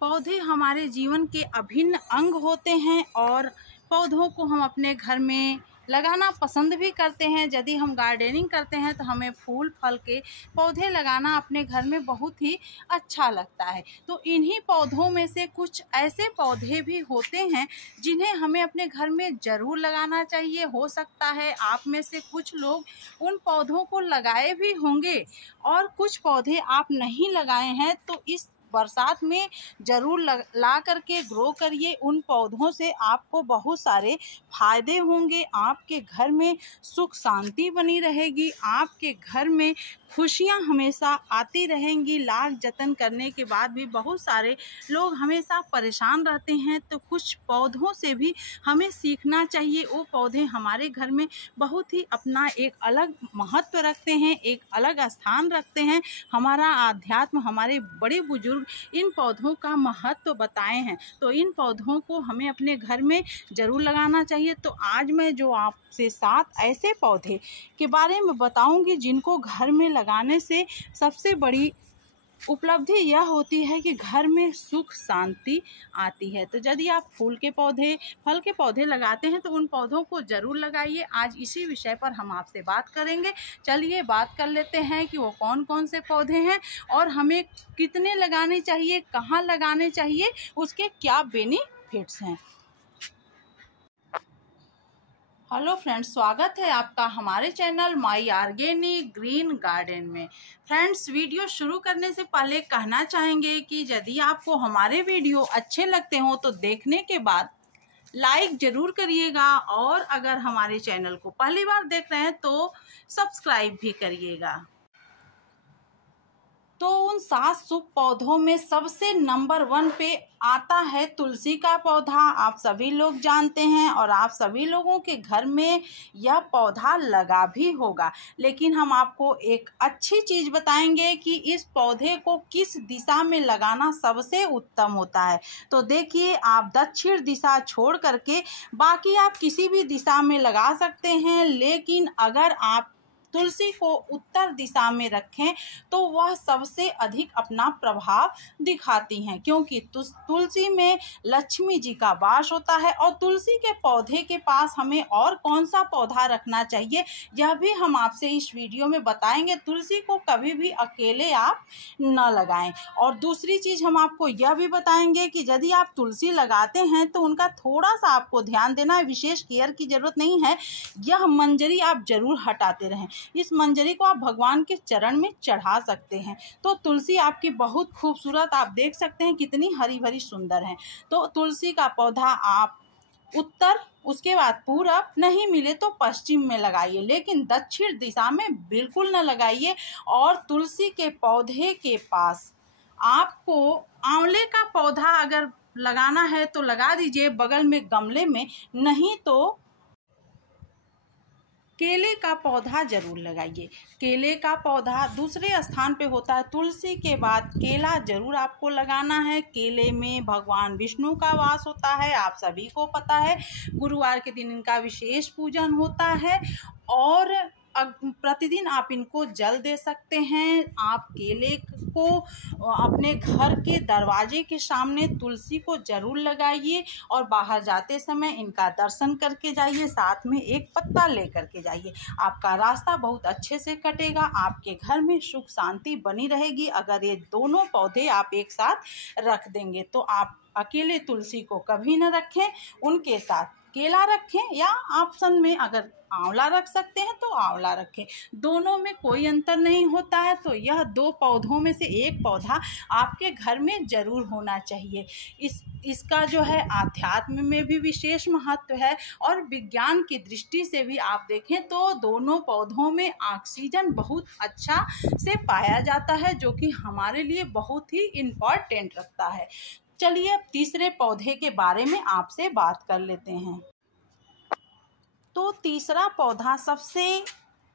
पौधे हमारे जीवन के अभिन्न अंग होते हैं और पौधों को हम अपने घर में लगाना पसंद भी करते हैं। यदि हम गार्डनिंग करते हैं तो हमें फूल फल के पौधे लगाना अपने घर में बहुत ही अच्छा लगता है। तो इन्हीं पौधों में से कुछ ऐसे पौधे भी होते हैं जिन्हें हमें अपने घर में ज़रूर लगाना चाहिए। हो सकता है आप में से कुछ लोग उन पौधों को लगाए भी होंगे और कुछ पौधे आप नहीं लगाए हैं, तो इस बरसात में ज़रूर ला करके ग्रो करिए। उन पौधों से आपको बहुत सारे फायदे होंगे। आपके घर में सुख शांति बनी रहेगी, आपके घर में खुशियां हमेशा आती रहेंगी। लाख जतन करने के बाद भी बहुत सारे लोग हमेशा परेशान रहते हैं, तो कुछ पौधों से भी हमें सीखना चाहिए। वो पौधे हमारे घर में बहुत ही अपना एक अलग महत्व रखते हैं, एक अलग स्थान रखते हैं। हमारा आध्यात्म, हमारे बड़े बुजुर्ग इन पौधों का महत्व बताए हैं, तो इन पौधों को हमें अपने घर में ज़रूर लगाना चाहिए। तो आज मैं जो आपसे 7 ऐसे पौधे के बारे में बताऊंगी जिनको घर में लगाने से सबसे बड़ी उपलब्धि यह होती है कि घर में सुख शांति आती है। तो यदि आप फूल के पौधे, फल के पौधे लगाते हैं तो उन पौधों को ज़रूर लगाइए। आज इसी विषय पर हम आपसे बात करेंगे। चलिए बात कर लेते हैं कि वो कौन कौन से पौधे हैं और हमें कितने लगाने चाहिए, कहाँ लगाने चाहिए, उसके क्या बेनिफिट्स हैं। हेलो फ्रेंड्स, स्वागत है आपका हमारे channel my organic green garden में। फ्रेंड्स, वीडियो शुरू करने से पहले कहना चाहेंगे कि यदि आपको हमारे वीडियो अच्छे लगते हो तो देखने के बाद लाइक ज़रूर करिएगा और अगर हमारे चैनल को पहली बार देख रहे हैं तो सब्सक्राइब भी करिएगा। तो उन 7 शुभ पौधों में सबसे नंबर 1 पे आता है तुलसी का पौधा। आप सभी लोग जानते हैं और आप सभी लोगों के घर में यह पौधा लगा भी होगा, लेकिन हम आपको एक अच्छी चीज़ बताएंगे कि इस पौधे को किस दिशा में लगाना सबसे उत्तम होता है। तो देखिए, आप दक्षिण दिशा छोड़ करके बाकी आप किसी भी दिशा में लगा सकते हैं, लेकिन अगर आप तुलसी को उत्तर दिशा में रखें तो वह सबसे अधिक अपना प्रभाव दिखाती हैं, क्योंकि तुलसी में लक्ष्मी जी का वास होता है। और तुलसी के पौधे के पास हमें और कौन सा पौधा रखना चाहिए यह भी हम आपसे इस वीडियो में बताएंगे। तुलसी को कभी भी अकेले आप न लगाएं। और दूसरी चीज़ हम आपको यह भी बताएंगे कि यदि आप तुलसी लगाते हैं तो उनका थोड़ा सा आपको ध्यान देना है, विशेष केयर की जरूरत नहीं है। यह मंजरी आप जरूर हटाते रहें। इस मंजरी को आप भगवान के चरण में चढ़ा सकते हैं। तो तुलसी आपकी बहुत खूबसूरत, आप देख सकते हैं कितनी हरी भरी सुंदर है। तो तुलसी का पौधा आप उत्तर, उसके बाद पूरब, नहीं मिले तो पश्चिम में लगाइए, लेकिन दक्षिण दिशा में बिल्कुल न लगाइए। और तुलसी के पौधे के पास आपको आंवले का पौधा अगर लगाना है तो लगा दीजिए बगल में गमले में, नहीं तो केले का पौधा जरूर लगाइए। केले का पौधा दूसरे स्थान पे होता है। तुलसी के बाद केला जरूर आपको लगाना है। केले में भगवान विष्णु का वास होता है, आप सभी को पता है। गुरुवार के दिन इनका विशेष पूजन होता है और प्रतिदिन आप इनको जल दे सकते हैं। आप केले को अपने घर के दरवाजे के सामने तुलसी को जरूर लगाइए और बाहर जाते समय इनका दर्शन करके जाइए, साथ में एक पत्ता लेकर के जाइए। आपका रास्ता बहुत अच्छे से कटेगा, आपके घर में सुख शांति बनी रहेगी। अगर ये दोनों पौधे आप एक साथ रख देंगे तो आप अकेले तुलसी को कभी न रखें, उनके साथ केला रखें या ऑप्शन में अगर आंवला रख सकते हैं तो आंवला रखें। दोनों में कोई अंतर नहीं होता है। तो यह 2 पौधों में से एक पौधा आपके घर में जरूर होना चाहिए। इसका जो है आध्यात्म में भी विशेष महत्व है और विज्ञान की दृष्टि से भी आप देखें तो दोनों पौधों में ऑक्सीजन बहुत अच्छा से पाया जाता है, जो कि हमारे लिए बहुत ही इम्पॉर्टेंट रखता है। चलिए अब तीसरे पौधे के बारे में आपसे बात कर लेते हैं। तो तीसरा पौधा सबसे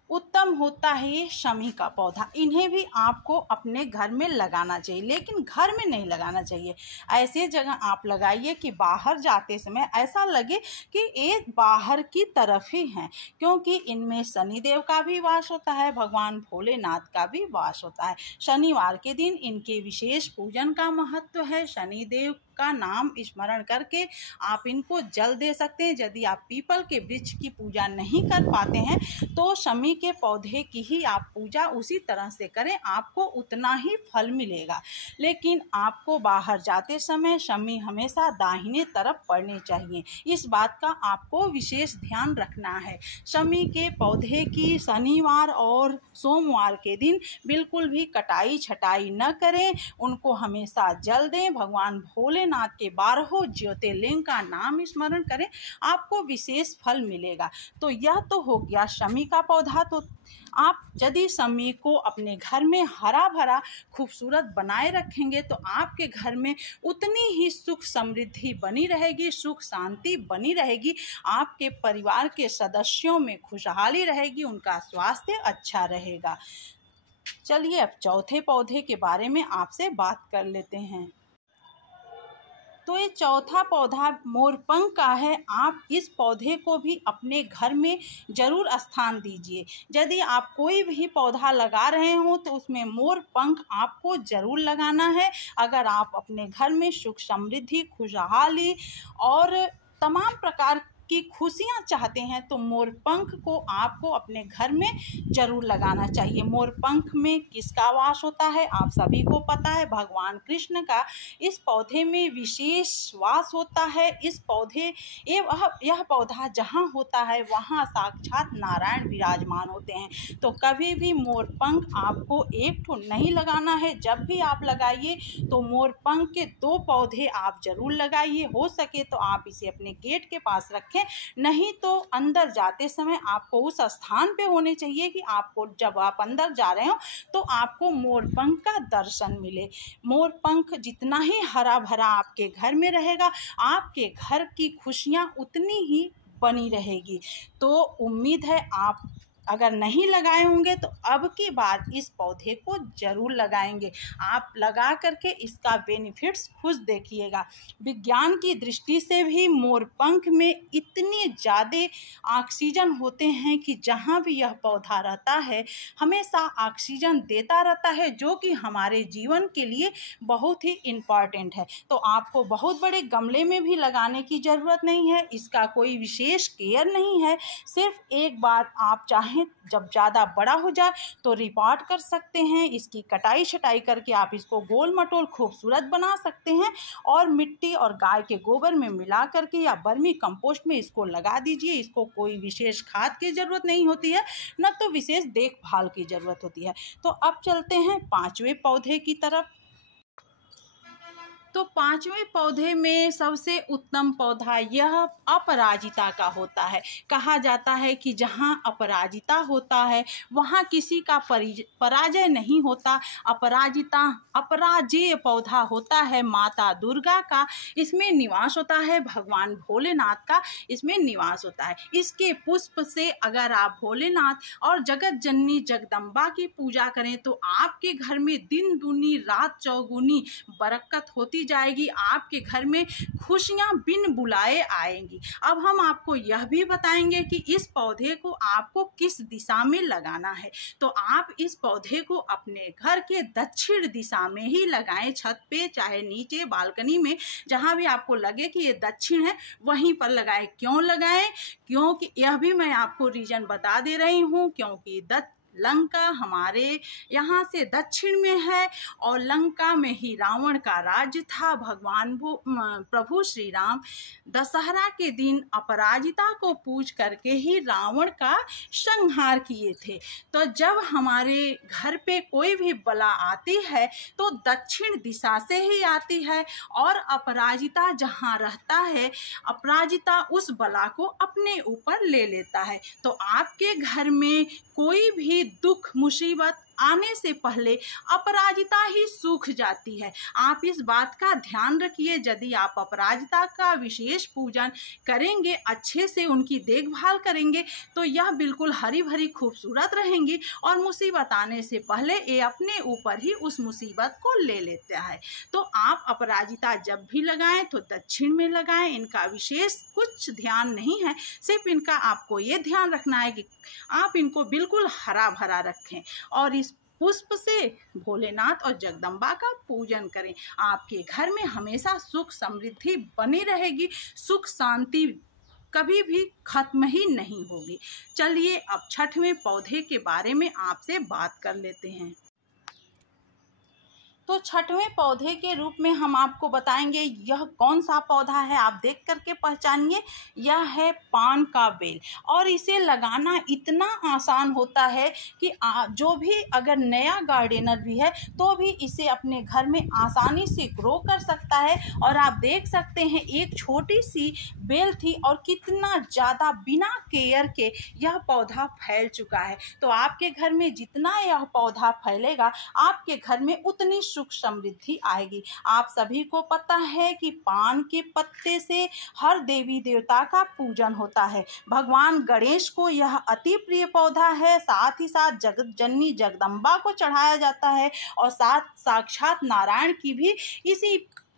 उत्तम होता है ये शमी का पौधा। इन्हें भी आपको अपने घर में लगाना चाहिए, लेकिन घर में नहीं लगाना चाहिए। ऐसे जगह आप लगाइए कि बाहर जाते समय ऐसा लगे कि ये बाहर की तरफ ही हैं, क्योंकि इनमें शनिदेव का भी वास होता है, भगवान भोलेनाथ का भी वास होता है। शनिवार के दिन इनके विशेष पूजन का महत्व है। शनिदेव का नाम स्मरण करके आप इनको जल दे सकते हैं। यदि आप पीपल के वृक्ष की पूजा नहीं कर पाते हैं तो शमी के पौधे की ही आप पूजा उसी तरह से करें, आपको उतना ही फल मिलेगा। लेकिन आपको बाहर जाते समय शमी हमेशा दाहिने तरफ पड़ने चाहिए, इस बात का आपको विशेष ध्यान रखना है। शमी के पौधे की शनिवार और सोमवार के दिन बिल्कुल भी कटाई छटाई न करें, उनको हमेशा जल दें। भगवान भोलेनाथ के 12 ज्योतिर्लिंग का नाम स्मरण करें, आपको विशेष फल मिलेगा। तो यह तो हो गया शमी का पौधा। तो आप यदि शमी को अपने घर में हरा भरा खूबसूरत बनाए रखेंगे तो आपके घर में उतनी ही सुख समृद्धि बनी रहेगी, सुख शांति बनी रहेगी, आपके परिवार के सदस्यों में खुशहाली रहेगी, उनका स्वास्थ्य अच्छा रहेगा। चलिए अब चौथे पौधे के बारे में आपसे बात कर लेते हैं। तो ये चौथा पौधा मोरपंख का है। आप इस पौधे को भी अपने घर में ज़रूर स्थान दीजिए। यदि आप कोई भी पौधा लगा रहे हो तो उसमें मोरपंख आपको ज़रूर लगाना है। अगर आप अपने घर में सुख समृद्धि, खुशहाली और तमाम प्रकार की खुशियाँ चाहते हैं तो मोरपंख को आपको अपने घर में ज़रूर लगाना चाहिए। मोरपंख में किसका वास होता है आप सभी को पता है, भगवान कृष्ण का इस पौधे में विशेष वास होता है। इस पौधे यह पौधा जहाँ होता है वहाँ साक्षात नारायण विराजमान होते हैं। तो कभी भी मोरपंख आपको एक ठो नहीं लगाना है। जब भी आप लगाइए तो मोरपंख के 2 पौधे आप ज़रूर लगाइए। हो सके तो आप इसे अपने गेट के पास रखें, नहीं तो अंदर जाते समय आपको उस स्थान पे होने चाहिए कि आपको जब आप अंदर जा रहे हो तो आपको मोरपंख का दर्शन मिले। मोरपंख जितना ही हरा भरा आपके घर में रहेगा, आपके घर की खुशियाँ उतनी ही बनी रहेगी। तो उम्मीद है आप अगर नहीं लगाए होंगे तो अब की बार इस पौधे को ज़रूर लगाएंगे। आप लगा करके इसका बेनिफिट्स खुद देखिएगा। विज्ञान की दृष्टि से भी मोरपंख में इतने ज़्यादा ऑक्सीजन होते हैं कि जहाँ भी यह पौधा रहता है हमेशा ऑक्सीजन देता रहता है, जो कि हमारे जीवन के लिए बहुत ही इम्पॉर्टेंट है। तो आपको बहुत बड़े गमले में भी लगाने की ज़रूरत नहीं है, इसका कोई विशेष केयर नहीं है। सिर्फ एक बार आप चाहें जब ज़्यादा बड़ा हो जाए तो रिपोर्ट कर सकते हैं, इसकी कटाई छटाई करके आप इसको गोल मटोल खूबसूरत बना सकते हैं और मिट्टी और गाय के गोबर में मिला करके या वर्मी कंपोस्ट में इसको लगा दीजिए। इसको कोई विशेष खाद की ज़रूरत नहीं होती है, न तो विशेष देखभाल की ज़रूरत होती है। तो अब चलते हैं 5वें पौधे की तरफ। तो 5वें पौधे में सबसे उत्तम पौधा यह अपराजिता का होता है। कहा जाता है कि जहाँ अपराजिता होता है वहाँ किसी का पराजय नहीं होता। अपराजेय पौधा होता है माता दुर्गा का, इसमें निवास होता है भगवान भोलेनाथ का, इसमें निवास होता है। इसके पुष्प से अगर आप भोलेनाथ और जगत जननी जगदम्बा की पूजा करें तो आपके घर में दिन दूनी रात चौगुनी बरकत होती जाएगी, आपके घर में खुशियां बिन बुलाए आएंगी। अब हम आपको यह भी बताएंगे कि इस पौधे को आपको किस दिशा में लगाना है। तो आप इस पौधे को अपने घर के दक्षिण दिशा में ही लगाएं, छत पे चाहे नीचे बालकनी में, जहां भी आपको लगे कि ये दक्षिण है वहीं पर लगाएं। क्यों लगाएं? क्योंकि यह भी मैं आपको रीजन बता दे रही हूँ, क्योंकि लंका हमारे यहाँ से दक्षिण में है और लंका में ही रावण का राज्य था। भगवान प्रभु श्री राम दशहरा के दिन अपराजिता को पूज करके ही रावण का संहार किए थे। तो जब हमारे घर पे कोई भी बला आती है तो दक्षिण दिशा से ही आती है और अपराजिता जहाँ रहता है अपराजिता उस बला को अपने ऊपर ले लेता है। तो आपके घर में कोई भी दुख मुसीबत आने से पहले अपराजिता ही सूख जाती है। आप इस बात का ध्यान रखिए। यदि आप अपराजिता का विशेष पूजन करेंगे, अच्छे से उनकी देखभाल करेंगे, तो यह बिल्कुल हरी भरी खूबसूरत रहेंगी और मुसीबत आने से पहले ये अपने ऊपर ही उस मुसीबत को ले लेता है। तो आप अपराजिता जब भी लगाएं तो दक्षिण में लगाएं। इनका विशेष कुछ ध्यान नहीं है, सिर्फ इनका आपको ये ध्यान रखना है कि आप इनको बिल्कुल हरा भरा रखें और इस पुष्प से भोलेनाथ और जगदम्बा का पूजन करें। आपके घर में हमेशा सुख समृद्धि बनी रहेगी, सुख शांति कभी भी खत्म ही नहीं होगी। चलिए अब छठवें पौधे के बारे में आपसे बात कर लेते हैं। तो छठवें पौधे के रूप में हम आपको बताएंगे यह कौन सा पौधा है, आप देख करके पहचानिए। यह है पान का बेल और इसे लगाना इतना आसान होता है कि जो भी अगर नया गार्डनर भी है तो भी इसे अपने घर में आसानी से ग्रो कर सकता है। और आप देख सकते हैं एक छोटी सी बेल थी और कितना ज़्यादा बिना केयर के यह पौधा फैल चुका है। तो आपके घर में जितना यह पौधा फैलेगा, आपके घर में उतनी सुख समृद्धि आएगी। आप सभी को पता है कि पान के पत्ते से हर देवी देवता का पूजन होता है। भगवान गणेश को यह अति प्रिय पौधा है, साथ ही साथ जगत जननी जगदम्बा को चढ़ाया जाता है और साक्षात नारायण की भी इसी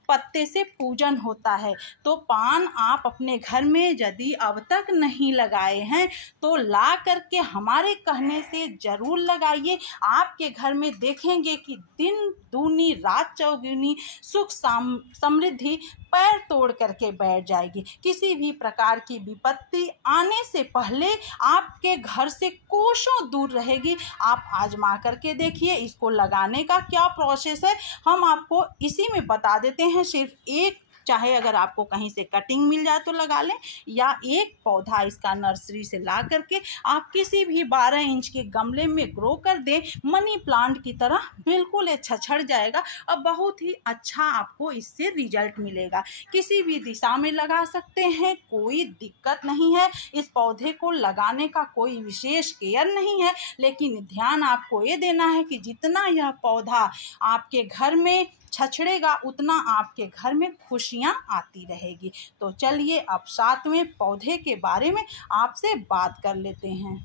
पत्ते से पूजन होता है। तो पान आप अपने घर में यदि अब तक नहीं लगाए हैं तो ला करके हमारे कहने से जरूर लगाइए। आपके घर में देखेंगे कि दिन दूनी रात चौगुनी सुख समृद्धि पैर तोड़ करके बैठ जाएगी। किसी भी प्रकार की विपत्ति आने से पहले आपके घर से कोसों दूर रहेगी। आप आजमा करके देखिए। इसको लगाने का क्या प्रोसेस है हम आपको इसी में बता देते हैं। सिर्फ एक, चाहे अगर आपको कहीं से कटिंग मिल जाए तो लगा लें, या एक पौधा इसका नर्सरी से ला करके आप किसी भी 12 इंच के गमले में ग्रो कर दें। मनी प्लांट की तरह बिल्कुल ये छछड़ जाएगा और बहुत ही अच्छा आपको इससे रिजल्ट मिलेगा। किसी भी दिशा में लगा सकते हैं, कोई दिक्कत नहीं है। इस पौधे को लगाने का कोई विशेष केयर नहीं है, लेकिन ध्यान आपको ये देना है कि जितना यह पौधा आपके घर में छछड़ेगा उतना आपके घर में खुशियां आती रहेगी। तो चलिए अब 7वें पौधे के बारे में आपसे बात कर लेते हैं।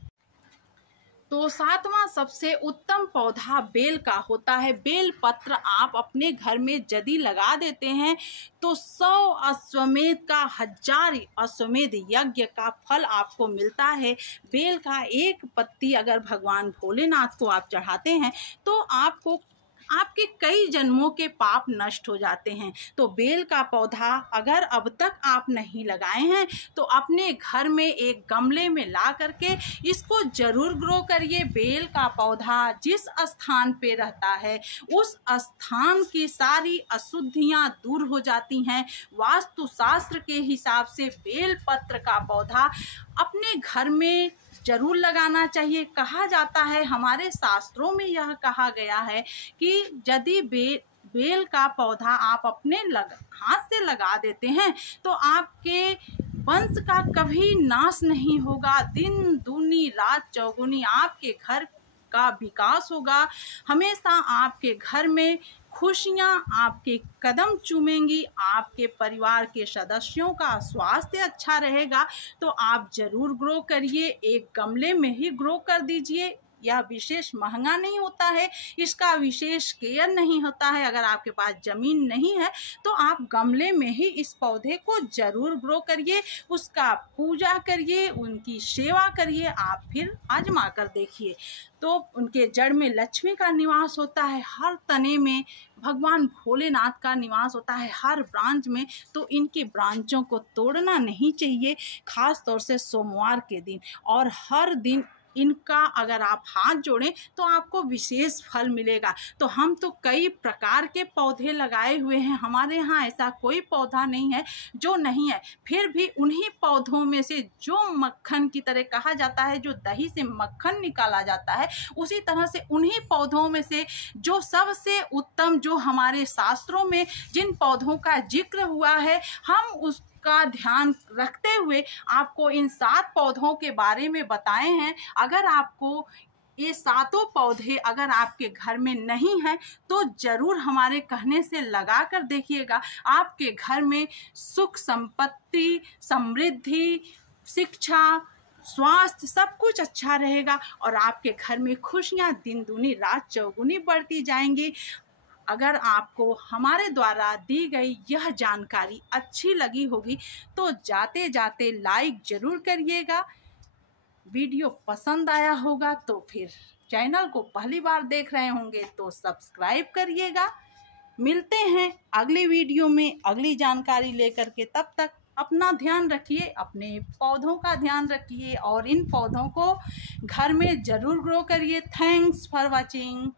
तो 7वां सबसे उत्तम पौधा बेल का होता है। बेल पत्र आप अपने घर में यदि लगा देते हैं तो 100 अश्वमेध का 1000 अश्वमेध यज्ञ का फल आपको मिलता है। बेल का एक पत्ती अगर भगवान भोलेनाथ को आप चढ़ाते हैं तो आपके कई जन्मों के पाप नष्ट हो जाते हैं। तो बेल का पौधा अगर अब तक आप नहीं लगाए हैं तो अपने घर में एक गमले में ला करके इसको जरूर ग्रो करिए। बेल का पौधा जिस स्थान पे रहता है उस स्थान की सारी अशुद्धियां दूर हो जाती हैं। वास्तु शास्त्र के हिसाब से बेल पत्र का पौधा अपने घर में जरूर लगाना चाहिए। कहा जाता है, हमारे शास्त्रों में यह कहा गया है कि यदि बेल का पौधा आप अपने हाथ से लगा देते हैं तो आपके वंश का कभी नाश नहीं होगा। दिन दूनी रात चौगुनी आपके घर का विकास होगा। हमेशा आपके घर में खुशियां आपके कदम चूमेंगी। आपके परिवार के सदस्यों का स्वास्थ्य अच्छा रहेगा। तो आप जरूर ग्रो करिए। एक गमले में ही ग्रो कर दीजिए। यह विशेष महंगा नहीं होता है, इसका विशेष केयर नहीं होता है। अगर आपके पास ज़मीन नहीं है तो आप गमले में ही इस पौधे को ज़रूर ग्रो करिए, उसका पूजा करिए, उनकी सेवा करिए। आप फिर आजमा कर देखिए। तो उनके जड़ में लक्ष्मी का निवास होता है, हर तने में भगवान भोलेनाथ का निवास होता है, हर ब्रांच में। तो इनकी ब्रांचों को तोड़ना नहीं चाहिए, खास तौर से सोमवार के दिन। और हर दिन इनका अगर आप हाथ जोड़ें तो आपको विशेष फल मिलेगा। तो हम तो कई प्रकार के पौधे लगाए हुए हैं, हमारे यहाँ ऐसा कोई पौधा नहीं है जो नहीं है। फिर भी उन्हीं पौधों में से जो मक्खन की तरह कहा जाता है, जो दही से मक्खन निकाला जाता है, उसी तरह से उन्हीं पौधों में से जो सबसे उत्तम, जो हमारे शास्त्रों में जिन पौधों का जिक्र हुआ है, हम उस का ध्यान रखते हुए आपको इन 7 पौधों के बारे में बताए हैं। अगर आपको ये सातों पौधे अगर आपके घर में नहीं हैं तो ज़रूर हमारे कहने से लगा कर देखिएगा। आपके घर में सुख, संपत्ति, समृद्धि, शिक्षा, स्वास्थ्य सब कुछ अच्छा रहेगा और आपके घर में खुशियाँ दिन दूनी रात चौगुनी बढ़ती जाएंगी। अगर आपको हमारे द्वारा दी गई यह जानकारी अच्छी लगी होगी तो जाते जाते लाइक ज़रूर करिएगा। वीडियो पसंद आया होगा तो फिर चैनल को पहली बार देख रहे होंगे तो सब्सक्राइब करिएगा। मिलते हैं अगली वीडियो में अगली जानकारी लेकर के। तब तक अपना ध्यान रखिए, अपने पौधों का ध्यान रखिए और इन पौधों को घर में ज़रूर ग्रो करिए। Thanks for watching.